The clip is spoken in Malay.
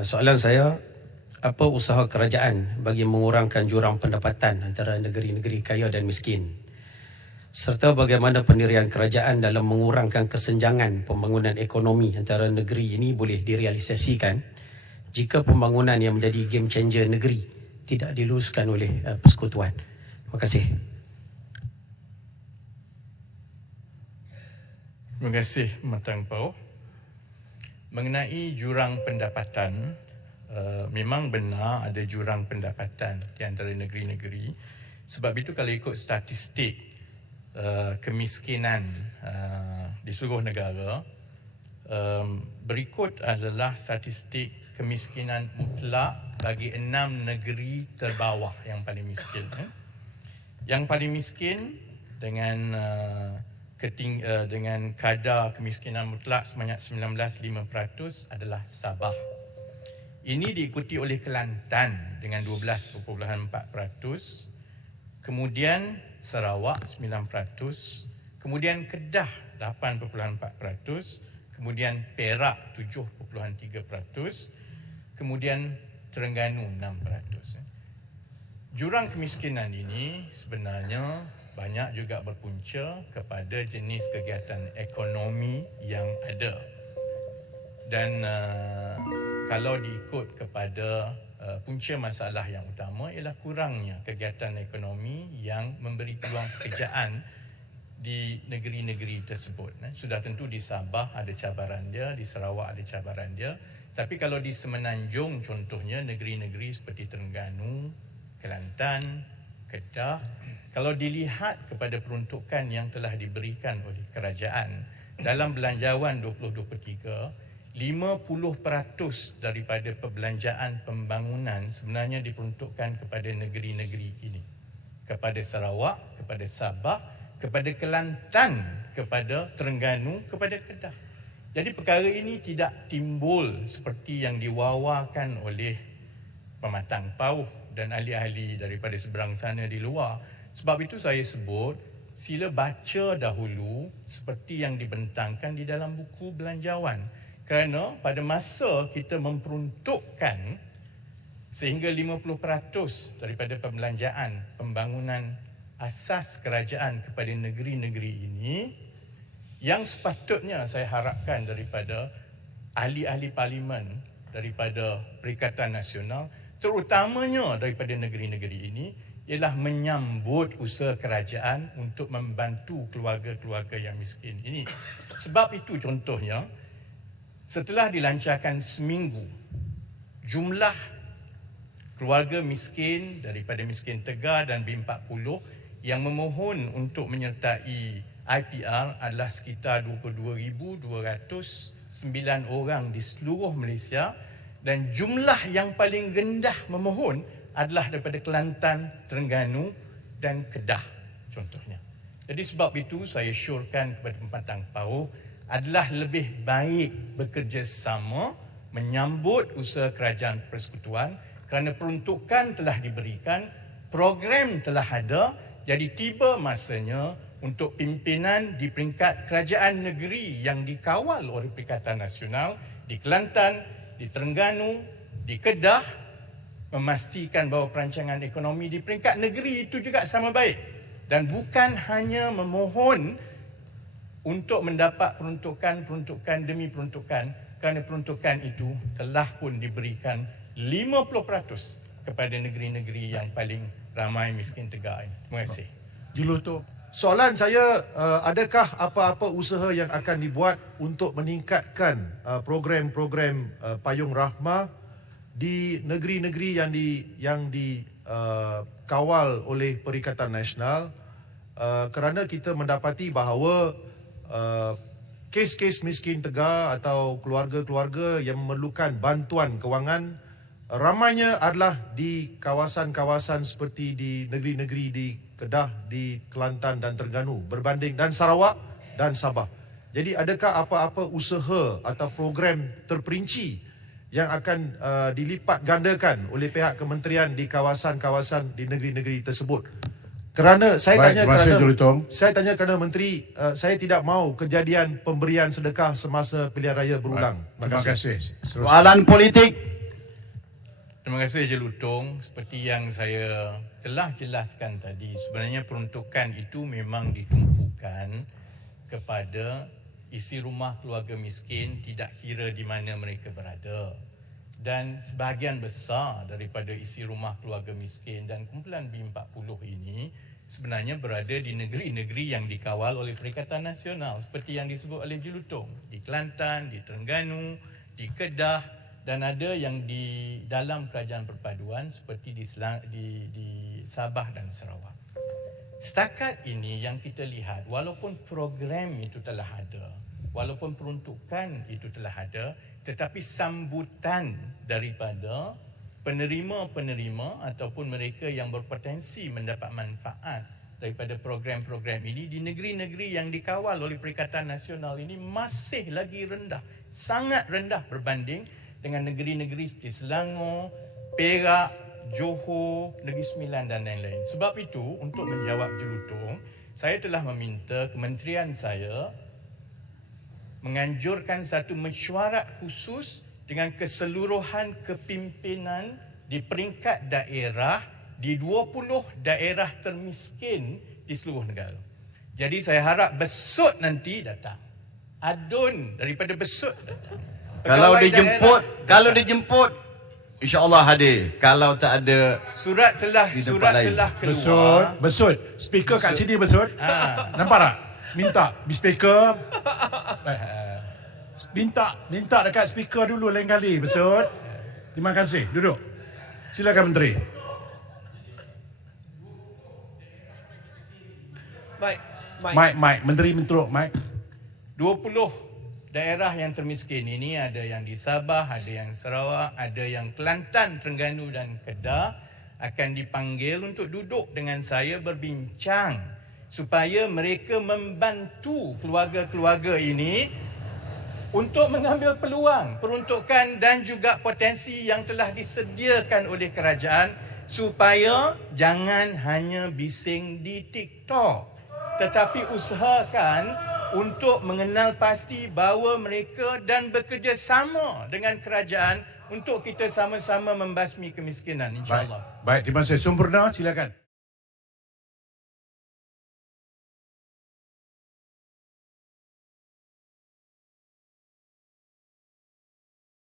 Soalan saya, apa usaha kerajaan bagi mengurangkan jurang pendapatan antara negeri-negeri kaya dan miskin? Serta bagaimana pendirian kerajaan dalam mengurangkan kesenjangan pembangunan ekonomi antara negeri ini boleh direalisasikan jika pembangunan yang menjadi game changer negeri tidak diluluskan oleh persekutuan. Terima kasih. Terima kasih, Matang Pau. Mengenai jurang pendapatan, memang benar ada jurang pendapatan di antara negeri-negeri. Sebab itu kalau ikut statistik kemiskinan di seluruh negara, berikut adalah statistik kemiskinan mutlak bagi 6 negeri terbawah yang paling miskin. Yang paling miskin dengan dengan kadar kemiskinan mutlak sebanyak 19.5% adalah Sabah. Ini diikuti oleh Kelantan dengan 12.4%, kemudian Sarawak 9%, kemudian Kedah 8.4%, kemudian Perak 7.3%, kemudian Terengganu 6%. Jurang kemiskinan ini sebenarnya banyak juga berpunca kepada jenis kegiatan ekonomi yang ada. Dan kalau diikut kepada punca masalah yang utama ialah kurangnya kegiatan ekonomi yang memberi peluang pekerjaan di negeri-negeri tersebut. Sudah tentu di Sabah ada cabaran dia, di Sarawak ada cabaran dia. Tapi kalau di Semenanjung contohnya negeri-negeri seperti Terengganu, Kelantan, Kedah, kalau dilihat kepada peruntukan yang telah diberikan oleh kerajaan dalam Belanjawan 2023, 50% daripada perbelanjaan pembangunan sebenarnya diperuntukkan kepada negeri-negeri ini. Kepada Sarawak, kepada Sabah, kepada Kelantan, kepada Terengganu, kepada Kedah. Jadi perkara ini tidak timbul seperti yang diwawakan oleh Pematang Pauh dan ahli-ahli daripada seberang sana di luar. Sebab itu saya sebut, sila baca dahulu seperti yang dibentangkan di dalam buku Belanjawan. Kerana pada masa kita memperuntukkan sehingga 50% daripada pembelanjaan pembangunan asas kerajaan kepada negeri-negeri ini, yang sepatutnya saya harapkan daripada ahli-ahli parlimen, daripada Perikatan Nasional, terutamanya daripada negeri-negeri ini, ialah menyambut usaha kerajaan untuk membantu keluarga-keluarga yang miskin ini. Sebab itu contohnya, setelah dilancarkan seminggu, jumlah keluarga miskin daripada miskin Tegar dan B40 yang memohon untuk menyertai IPR adalah sekitar 22,209 orang di seluruh Malaysia, dan jumlah yang paling rendah memohon adalah daripada Kelantan, Terengganu dan Kedah contohnya. Jadi sebab itu saya syorkan kepada Pematang Pauh adalah lebih baik bekerjasama menyambut usaha kerajaan persekutuan kerana peruntukan telah diberikan, program telah ada, jadi tiba masanya untuk pimpinan di peringkat kerajaan negeri yang dikawal oleh Perikatan Nasional di Kelantan, di Terengganu, di Kedah, memastikan bahawa perancangan ekonomi di peringkat negeri itu juga sama baik. Dan bukan hanya memohon untuk mendapat peruntukan demi peruntukan, kerana peruntukan itu telah pun diberikan 50% kepada negeri-negeri yang paling ramai miskin Tegar ini. Terima kasih. Juluto. Soalan saya, adakah apa-apa usaha yang akan dibuat untuk meningkatkan program-program Payung Rahmah di negeri-negeri yang dikawal oleh Perikatan Nasional, kerana kita mendapati bahawa kes-kes miskin Tegar atau keluarga-keluarga yang memerlukan bantuan kewangan ramainya adalah di kawasan-kawasan seperti di negeri-negeri di Kedah, di Kelantan dan Terengganu berbanding dan Sarawak dan Sabah. Jadi adakah apa-apa usaha atau program terperinci yang akan dilipat gandakan oleh pihak kementerian di kawasan-kawasan di negeri-negeri tersebut? Kerana saya tanya kerana Menteri, saya tidak mahu kejadian pemberian sedekah semasa pilihan raya berulang. Terima kasih. Soalan politik. Terima kasih Encik Lutong. Seperti yang saya telah jelaskan tadi, sebenarnya peruntukan itu memang ditumpukan kepada isi rumah keluarga miskin, tidak kira di mana mereka berada. Dan sebahagian besar daripada isi rumah keluarga miskin dan kumpulan B40 ini sebenarnya berada di negeri-negeri yang dikawal oleh Perikatan Nasional seperti yang disebut oleh Encik Lutong, di Kelantan, di Terengganu, di Kedah, dan ada yang di dalam kerajaan perpaduan seperti di Sabah dan Sarawak. Setakat ini yang kita lihat, walaupun program itu telah ada, walaupun peruntukan itu telah ada, tetapi sambutan daripada penerima-penerima ataupun mereka yang berpotensi mendapat manfaat daripada program-program ini di negeri-negeri yang dikawal oleh Perikatan Nasional ini masih lagi rendah, sangat rendah berbanding dengan negeri-negeri seperti Selangor, Perak, Johor, Negeri Sembilan dan lain-lain. Sebab itu, untuk menjawab Encik Lutong, saya telah meminta kementerian saya menganjurkan satu mesyuarat khusus dengan keseluruhan kepimpinan di peringkat daerah di 20 daerah termiskin di seluruh negara. Jadi saya harap Besut nanti datang. Adun daripada Besut datang. Kalau Pegawai dijemput, insya-Allah hadir. Kalau tak ada, surat telah keluar. Besut. Speaker kat sini Besut. Nampak tak? Minta di speaker. Minta dekat speaker dulu lain kali Besut. Terima kasih. Duduk. Silakan Menteri. Mike. Menteri menteruk Mike. 20 daerah yang termiskin ini ada yang di Sabah, ada yang Sarawak, ada yang Kelantan, Terengganu dan Kedah akan dipanggil untuk duduk dengan saya berbincang supaya mereka membantu keluarga-keluarga ini untuk mengambil peluang peruntukan dan juga potensi yang telah disediakan oleh kerajaan supaya jangan hanya bising di TikTok tetapi usahakan untuk mengenal pasti bahawa mereka dan bekerjasama dengan kerajaan untuk kita sama-sama membasmi kemiskinan, insya-Allah. Baik, terima kasih. Sempurna, silakan.